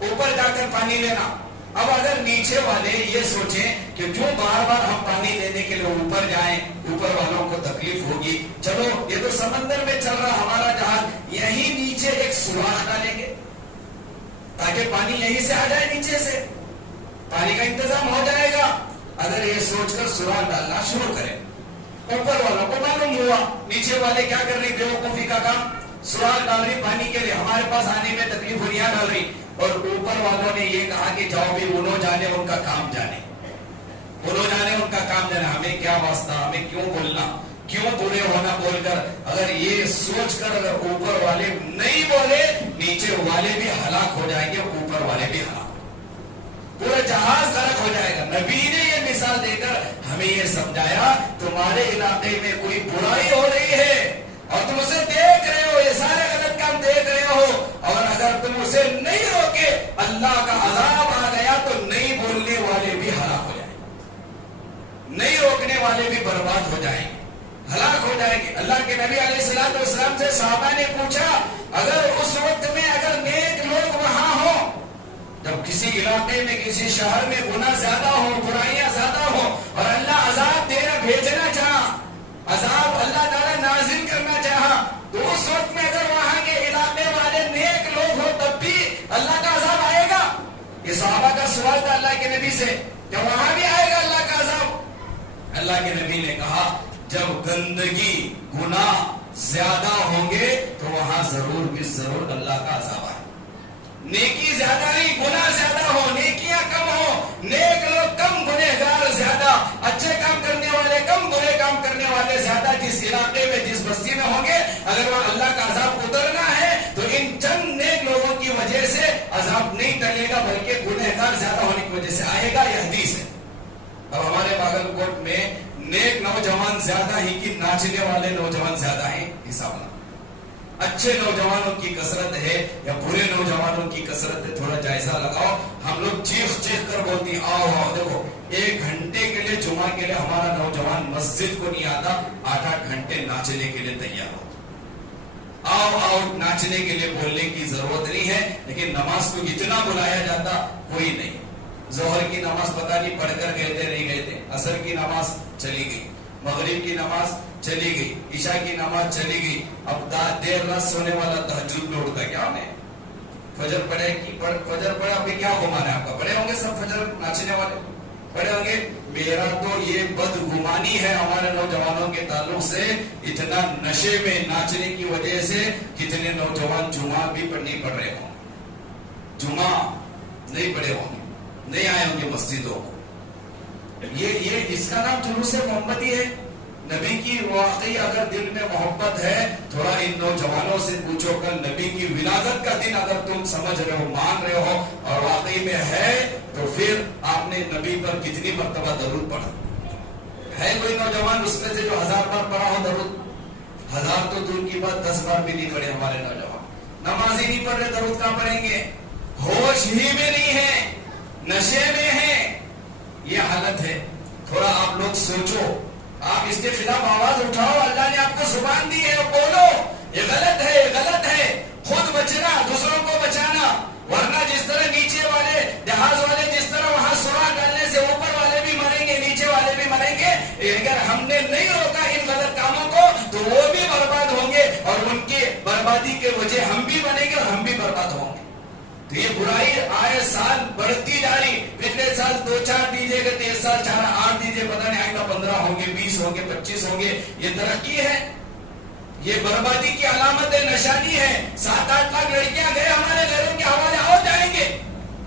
اوپر جا کر پانی لینا. اب اگر نیچے والے یہ سوچیں کہ کیوں بار بار ہم پانی لینے کے لیے اوپر جائیں، اوپر والوں کو تکلیف ہوگی، چلو یہ تو سمندر میں چل رہا ہمارا جہاز، یہیں نیچے ایک سوراخ ڈالیں گے تاکہ پانی یہیں سے آ جائے، نیچے سے پانی کا انتظام ہو جائے گا. اگر یہ سوچ کر سوراخ ڈالنا شروع کریں، اوپر والوں کو معلوم ہوا نیچے والے کیا کر رہی، بیوقوفی کا کام، سوراخ ڈال رہی پانی کے لیے، ہمارے پاس آنے میں تکلیف ہو رہی ڈال رہی، اور اوپر والوں نے یہ کہا کہ جاؤ بھی انہوں جانے ان کا کام جانے، انہوں جانے ان کا کام جانے، ہمیں کیا واسطہ، ہمیں کیوں بولنا، کیوں برے ہونا بول کر. اگر یہ سوچ کر اگر اوپر والے نہیں بولے نیچے والے بھی ہلاک ہو جائیں گے، اوپر والے بھی ہلاک، پورا جہاز غرق ہو جائے گا. نبی نے یہ مثال دے کر ہمیں یہ سمجھایا تمہارے علاقے میں کوئی برائی ہو رہی ہے اور تم اسے دیکھ رہے ہو، یہ سارے غلط کام دیکھ رہے ہو، اور اگر تم اسے نہیں روکے اللہ کا عذاب آ گیا تو نہیں بولنے والے بھی ہلاک ہو جائیں گے، نہیں روکنے والے بھی برباد ہو جائیں گے، ہلاک ہو جائیں گے. اللہ کے نبی علیہ الصلوۃ والسلام سے صحابہ نے پوچھا اگر اس وقت میں اگر نیک لوگ وہاں ہوں، جب کسی علاقے میں کسی شہر میں گناہ زیادہ ہو، برائیاں زیادہ ہو اور اللہ عذاب دینا بھیجنا چاہا، عذاب اللہ تعالیٰ نازل کرنا چاہا، تو اس وقت میں اگر وہاں کے علاقے والے نیک لوگ ہو تب بھی اللہ کا عذاب آئے گا. یہ صحابہ کا سوال تھا اللہ کے نبی سے کہ وہاں بھی آئے گا اللہ کا عذاب. اللہ کے نبی نے کہا جب گندگی گناہ زیادہ ہوں گے تو وہاں ضرور بھی ضرور اللہ کا عذاب آئے. نیکی زیادہ نہیں، گناہ زیادہ ہو، نیکیاں کم ہو، نیک لوگ کم، گنہگار زیادہ، اچھے کام کرنے والے کم، برے کام کرنے والے زیادہ، جس علاقے میں جس بستی میں ہوں گے اگر وہاں اللہ کا عذاب اترنا ہے تو ان چند نیک لوگوں کی وجہ سے عذاب نہیں ٹلے گا بلکہ گنہگار زیادہ ہونے کی وجہ سے آئے گا. یہ حدیث ہے. اب ہمارے باگل کوٹ میں نیک نوجوان زیادہ ہی کہ ناچنے والے نوجوان زیادہ ہیں، حساب نہ، اچھے نوجوانوں کی کثرت ہے یا برے نوجوانوں کی کثرت ہے، تھوڑا جائزہ لگاؤ. ہم لوگ چیخ چیخ کر بولتے ہیں آؤ آؤ، دیکھو 1 گھنٹے کے لیے جمعہ کے لیے ہمارا نوجوان مسجد کو نہیں آتا، 8-8 گھنٹے ناچنے کے لیے تیار ہو. आओ आओ नाचने के लिए बोलने की जरूरत नहीं है, लेकिन नमाज को इतना बुलाया जाता कोई नहीं। जोहर की नमाज पता नहीं पढ़कर गए थे नहीं गए थे, असर की नमाज चली गई, मगरिब की नमाज चली गई, ईशा की नमाज चली गई। अब देर रात सोने वाला तहज्जुद में उठता क्या उन्हें? फजर पढ़े कि फजर पढ़े, अभी क्या गुमान है आपका? पढ़े होंगे सब फजर नाचने वाले, पढ़े होंगे। मेरा तो ये बदगुमानी है हमारे नौजवानों के ताल्लुक से, इतना नशे में नाचने की वजह से कितने नौजवान जुमा भी नहीं पढ़ रहे होंगे, जुमा नहीं पढ़े होंगे, नहीं आए होंगे मस्जिदों। ये इसका नाम जुलूस मोहम्मदी है। नबी की वाकई अगर दिल में मोहब्बत है, थोड़ा इन नौजवानों से पूछो, कल नबी की विलादत का दिन अगर तुम समझ रहे हो, मान रहे हो और वाकई में है, तो फिर आपने नबी पर कितनी मर्तबा दरूद पढ़ा है? कोई नौजवान उसमें से जो 1000 बार पढ़ा हो दरूद? 1000 तो दूर की बात, 10 बार भी नहीं पढ़े हमारे नौजवान। नमाज ही नहीं पढ़ रहे, दरूद कहां पढ़ेंगे? होश ही में नहीं है, नशे में है, ये हालत है। थोड़ा आप लोग सोचो, आप इसके खिलाफ आवाज उठाओ। अल्लाह ने आपको जुबान दी है, बोलो ये गलत है, ये गलत है। खुद बचना, दूसरों को बचाना, वरना जिस तरह नीचे वाले जहाज वाले जिस तरह वहां सुराख डालने से ऊपर वाले भी मरेंगे, नीचे वाले भी मरेंगे। अगर हमने नहीं रोका इन गलत कामों को तो वो भी बर्बाद होंगे और उनकी बर्बादी के वजह हम भी बनेंगे और हम भी बर्बाद होंगे। तो ये बुराई आए साल बढ़ती जा रही। पिछले साल 2-4 डीजे गए, इस साल 4-8 डीजे, पता नहीं आएगा 15 होंगे, 20 होंगे, 25 होंगे। ये तरक्की है, ये बर्बादी की अलामत है, निशानी है। 7-8 लाख लड़कियां गए हमारे घरों के हवाले और जाएंगे।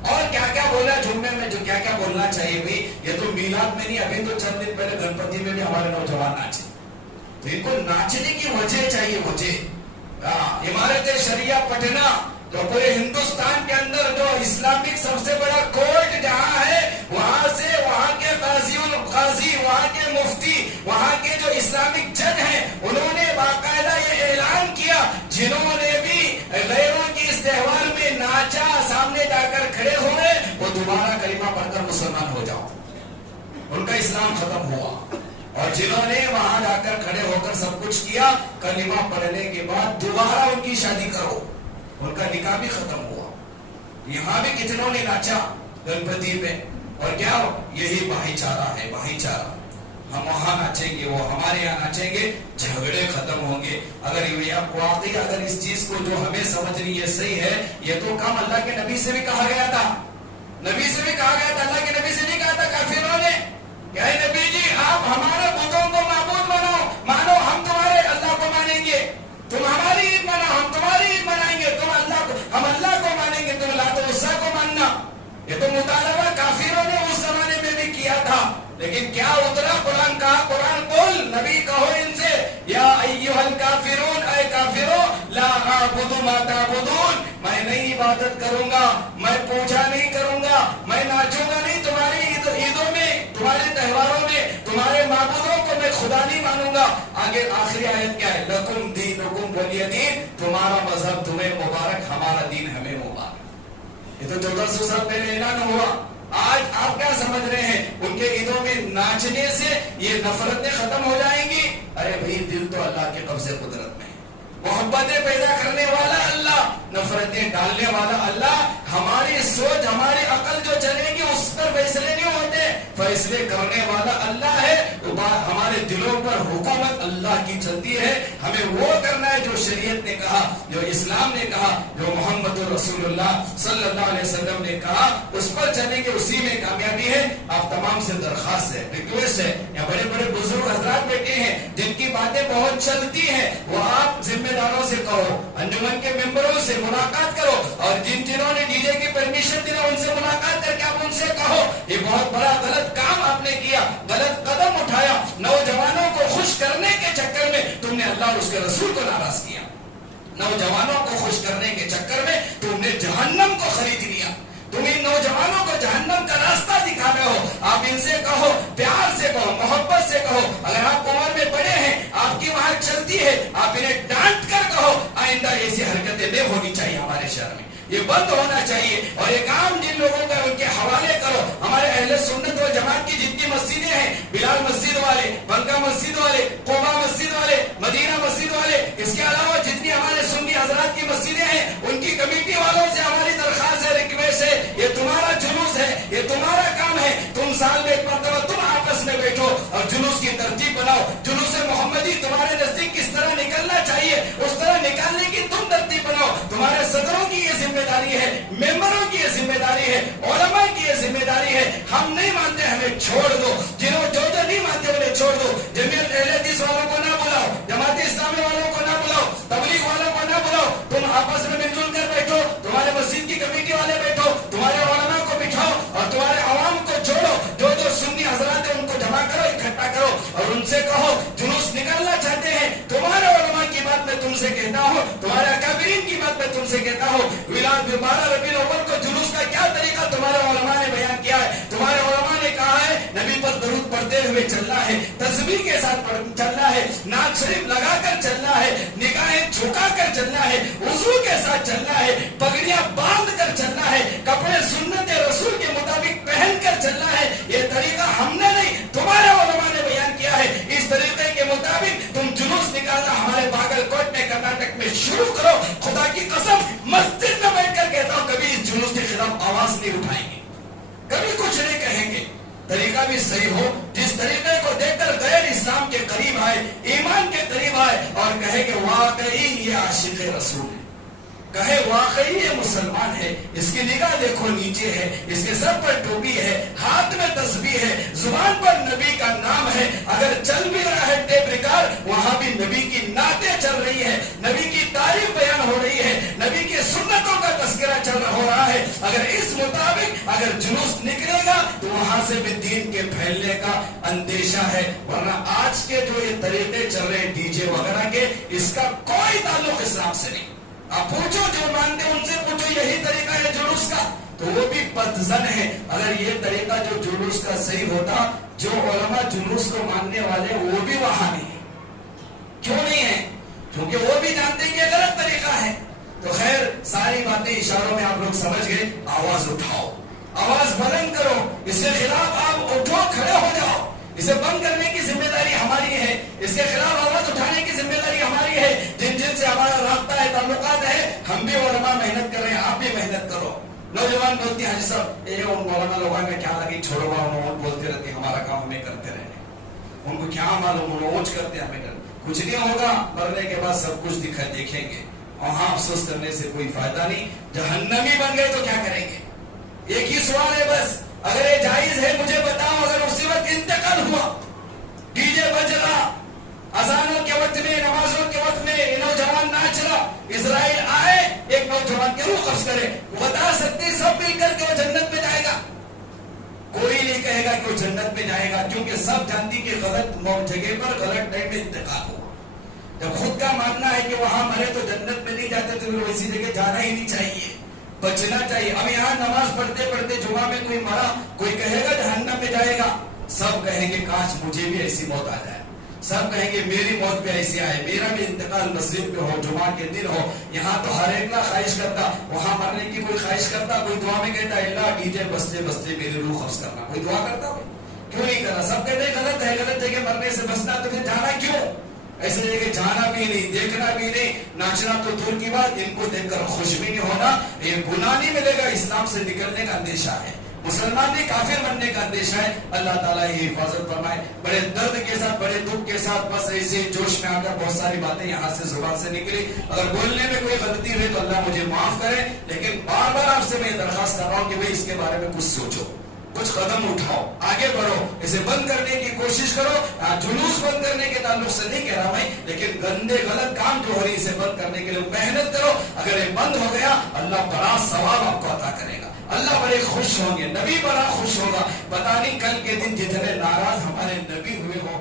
और क्या क्या बोला जुम्मे में, जो क्या क्या बोलना चाहिए भाई, ये तो मीलाद में नहीं, अभी तो चंद दिन पहले गणपति में भी हमारे नौजवान नाचे। तो इनको नाचने की वजह चाहिए, वजह। इमारत शरिया पटना, तो पूरे हिंदुस्तान के अंदर जो इस्लामिक सबसे बड़ा कोर्ट जहां है, वहां से वहां के काजी, वहां के मुफ्ती, वहां के जो इस्लामिक जज हैं, उन्होंने बाकायदा ये ऐलान किया, जिन्होंने भी गैरों की इस त्योहार में नाचा, सामने जाकर खड़े हुए, वो दोबारा कलिमा पढ़कर मुसलमान हो जाओ, उनका इस्लाम खत्म हुआ। और जिन्होंने वहां जाकर खड़े होकर सब कुछ किया, कलिमा पढ़ने के बाद दोबारा उनकी शादी करो, उनका निकाह भी खत्म हुआ। यहां भी कितनों ने नाचा गणपति पे, और क्या यही भाईचारा है, भाईचारा। हम वहां नाचेंगे, वो हमारे यहाँ नाचेंगे, झगड़े खत्म होंगे। अगर वाकई अगर इस चीज को जो हमें समझनी ये सही है, ये तो काम अल्लाह के नबी से भी कहा गया था, नबी से भी कहा गया था। अल्लाह के नबी से नहीं कहा था काफिरों ने, क्या नबी जी आप हमारे बुतों को माबूद मानो, हम तुम्हारे अल्लाह को मानेंगे, तुम हमारी ईद मनाओ, हम तुम्हारी ईद मनाएंगे, तुम अल्लाह को, हम अल्लाह को मानेंगे, तुम लात उस्सा को मानना। ये तो मुतालबा काफिरों ने उस जमाने में भी किया था, लेकिन क्या उतरा कुरान? कहा कुरान बोल, नबी कहो इनसे, या अय्युहल काफिरून, ऐ काफिरो, ला अअबुदु मा ताबुदून, मैं नहीं इबादत करूंगा, मैं पूजा नहीं करूंगा, मैं नाचूंगा नहीं तुम्हारी ईदों में, तुम्हारे त्योहारों में, तुम्हारे माबूदों को मैं खुदा नहीं मानूंगा। आगे आखिरी आयत क्या है? लकुम दीनुकुम वलिय दीन, तुम्हारा मजहब तुम्हें मुबारक, हमारा दीन हमें मुबारक। ये तो 1400 साल पहले ऐलान हुआ। आज आप क्या समझ रहे हैं? उनके ईदों में नाचने से ये नफरतें खत्म हो जाएंगी? अरे भाई, दिल तो अल्लाह के कब्जे कुदरत में है। मोहब्बतें पैदा करने वाला अल्लाह, नफरतें डालने वाला अल्लाह। हमारी सोच, हमारी अकल जो चलेगी उस पर फैसले नहीं होते, फैसले करने वाला अल्लाह है। तो हमारे दिलों पर हुकूमत अल्लाह की चलती है। हमें वो करना है जो शरीयत ने कहा, जो इस्लाम ने कहा, जो मोहम्मद रसूलुल्लाह सल्लल्लाहु अलैहि वसल्लम ने कहा, उस पर चलेंगे, उसी में कामयाबी है। आप तमाम से दरखास्त है, रिक्वेस्ट है, या बड़े बड़े बुजुर्ग हजरात बैठे हैं जिनकी बातें बहुत चलती हैं, वो आप जिम्मेदारों से कहो, अंजुमन के मेंबरों से मुलाकात करो, और जिन्होंने डीजे की परमिशन दी उनसे मुलाकात करके आप उनसे कहो, ये बहुत बड़ा गलत काम आपने किया, गलत कदम उठाया। नौजवानों को खुश करने के चक्कर में तुमने अल्लाह और उसके रसूल को नाराज किया। नौजवानों को खुश करने के चक्कर में तुमने जहन्नम को खरीद लिया। तुम इन नौजवानों को जहन्नम का रास्ता दिखा रहे हो। आप इनसे कहो, प्यार से कहो, मोहब्बत से कहो। अगर आप उम्र में बड़े हैं, आपकी वहां चलती है, आप इन्हें डांट कर कहो, आइंदा ऐसी हरकतें नहीं होनी चाहिए हमारे शहर में, ये बंद होना चाहिए। और ये काम जिन लोगों का उनके हवाले करो। हमारे अहले सुन्नत व जमात की जितनी मस्जिदें हैं, बिलाल मस्जिद वाले, बंका मस्जिद वाले, कोबा मस्जिद वाले, मदीना मस्जिद वाले, इसके अलावा जितनी हमारे साल में एक मरतबा तुम आपस में बैठो और जुलूस की तरतीब बनाओ। जुलूस मोहम्मदी तुम्हारे नजदीक किस तरह निकलना चाहिए उस तरह निकालने की तुम तरतीब बनाओ। तुम्हारे सदरों की ये जिम्मेदारी है, मेंबरों की ये जिम्मेदारी है, उलमा की ये जिम्मेदारी है। हम नहीं मानते, हमें छोड़ दो। जो नहीं मानते उन्हें छोड़ दो। जमीयत अहले हदीस वालों को ना बुलाओ, जमात इस्लामी वालों को ना बुलाओ, तबलीग वालों को ना बुलाओ। तुम आपस में मिलजुल कर बैठो, तुम्हारे मस्जिद की कमेटी वाले बैठो, तुम्हारे उलमा को बिठाओ और तुम्हारे आवाम को जोड़ो। जो सुन्नी हजरात है उनको जमा करो, इकट्ठा करो और उनसे कहो जुलूस निकालना चाहते हैं। तुम्हारे उलमा की बात मैं तुमसे कहता हूँ, तुम्हारे अकाबिरीन की बात मैं तुमसे कहता हूँ। 12 रबीउल अव्वल को जुलूस का क्या तरीका तुम्हारे उलमा ने बयान किया है। तुम्हारे उलमा ने कहा है नबी पर दरूद पढ़ते हुए चलना है, तस्बीह के साथ चलना है, नाक शरीफ लगाकर चलना है, निगाहें झुकाकर चलना है, वुजू के साथ चलना है, पगड़ियां बांध कर चलना है, कपड़े सुन्नत रसूल के मुताबिक पहन कर चलना है। ये तरीका हमने नहीं, तुम्हारे उलमा ने बयान किया है। इस तरीके के मुताबिक तुम जुलूस निकालना हमारे बागलकोट में, कर्नाटक में शुरू करो। खुदा की कसम मस्जिद में बैठकर कहता हूं कभी इस जुलूस के खिलाफ आवाज नहीं उठाएंगे, कभी कुछ नहीं कहेंगे। तरीका भी सही हो, जिस तरीके को देखकर गैर इस्लाम के करीब आए, ईमान के करीब आए और कहे कि वाकई ये आशिक रसूल है, कहे वाकई ये मुसलमान है, इसकी निगाह देखो नीचे है, इसके सर पर टोपी है, हाथ में तस्बीह है, जुबान पर नबी का नाम है। अगर चल भी रहा है टेप रिकॉर्ड, वहां भी नबी की नातें चल रही है, नबी की तारीफ बयान हो रही है, नबी की सुन्नतों का तस्करा हो रहा है। अगर इस मुताबिक अगर जुलूस निकलेगा तो वहां से भी दीन के फैलने का अंदेशा है। वरना आज के जो ये तरीके चल रहे डीजे वगैरह के, इसका कोई ताल्लुक इस्लाम से नहीं। आप पूछो, जो मानते उनसे पूछो यही तरीका है जुलूस का, तो वो भी पतझन है। अगर ये तरीका जो जुलूस का सही होता, जो उलमा जुलूस को मानने वाले वो भी वहां नहीं है। क्यों नहीं है? क्योंकि वो भी जानते हैं कि ये गलत तरीका है। तो खैर, सारी बातें इशारों में आप लोग समझ गए। आवाज उठाओ, आवाज बुलंद करो, इसके खिलाफ आप उठो, खड़े हो जाओ। इसे बंद करने की जिम्मेदारी हमारी है, इसके खिलाफ आवाज उठाने की जिम्मेदारी हमारी है। जिन जिन से हमारा रास्ता है, ताल्लुकात है, हम भी उलमा मेहनत कर रहे हैं, आप भी मेहनत करो। नौजवान बोलती हैं हाजी साहब ये उन मौलाना लोगों का क्या लगी, छोड़ो उन्होंने बोलते रहते, हमारा काम हमें करते रहने, उनको क्या मालूम, उन्होंने करते हैं, हमें कुछ नहीं होगा, मरने के बाद सब कुछ देखेंगे। वहां अफसोस करने से कोई फायदा नहीं। जहन्नमी बन गए तो क्या करेंगे? एक ही सवाल है बस, अगर ये जायज है मुझे बताओ, अगर उसी वक्त इंतकाल हुआ, डीजे बज रहा, अजानों के वक्त में, नमाजों के वक्त में नौजवान नाच रहा, इजराइल आए एक नौजवान के रूह कब्ज करे, बता सकते सब मिलकर के वो जन्नत में जाएगा? कोई नहीं कहेगा कि वो जन्नत में जाएगा, क्योंकि सब जानती कि गलत जगह पर गलत टाइम में इंतकाल हुआ। जब खुद का मानना है कि वहां मरे तो जन्नत में नहीं जाते, तो वैसी जगह जाना ही नहीं चाहिए, बचना चाहिए। अब यहाँ नमाज पढ़ते पढ़ते जुमा में कोई मरा, कोई कहेगा जहन्नम में जाएगा? सब कहेंगे काश मुझे भी ऐसी मौत आ जाए, सब कहेंगे मेरी मौत भी ऐसी आए, मेरा भी इंतकाल मस्जिद में हो, जुमा के दिन हो। यहाँ तो हर एक ना ख्वाहिश करता, वहां मरने की कोई ख्वाहिश करता? कोई दुआ में कहता अल्लाह डीजे बजते बजते मेरी रूह कब्ज करना, कोई दुआ करता? क्यों नहीं करा? सब कहते गलत है, गलत जगह मरने से बचना, तुम्हें जाना क्यों? ऐसे जगह जाना भी नहीं, देखना भी नहीं, नाचना तो दूर की बात, इनको देखकर खुश भी नहीं होना, ये गुनाह नहीं मिलेगा। इस्लाम से निकलने का अंदेशा है, मुसलमान भी काफिर बनने का अंदेशा है। अल्लाह ताला ये हिफाजत फरमाए। बड़े दर्द के साथ, बड़े दुख के साथ, बस ऐसे जोश में आकर बहुत सारी बातें यहाँ से जुबान से निकली। अगर बोलने में कोई गलती हुई तो अल्लाह मुझे माफ करे, लेकिन बार बार आपसे मैं दरखास्त कर रहा हूँ कि भाई इसके बारे में कुछ सोचो, कुछ कदम उठाओ, आगे बढ़ो, इसे बंद करने की कोशिश करो। जुलूस बंद करने के ताल्लुक से नहीं कह रहा मैं, लेकिन गंदे गलत काम जो हो रही है इसे बंद करने के लिए मेहनत करो। अगर ये बंद हो गया, अल्लाह बड़ा सवाब आपको अता करेगा, अल्लाह बड़े खुश होंगे, नबी बड़ा खुश होगा। पता नहीं कल के दिन जितने नाराज हमारे नबी हुए हो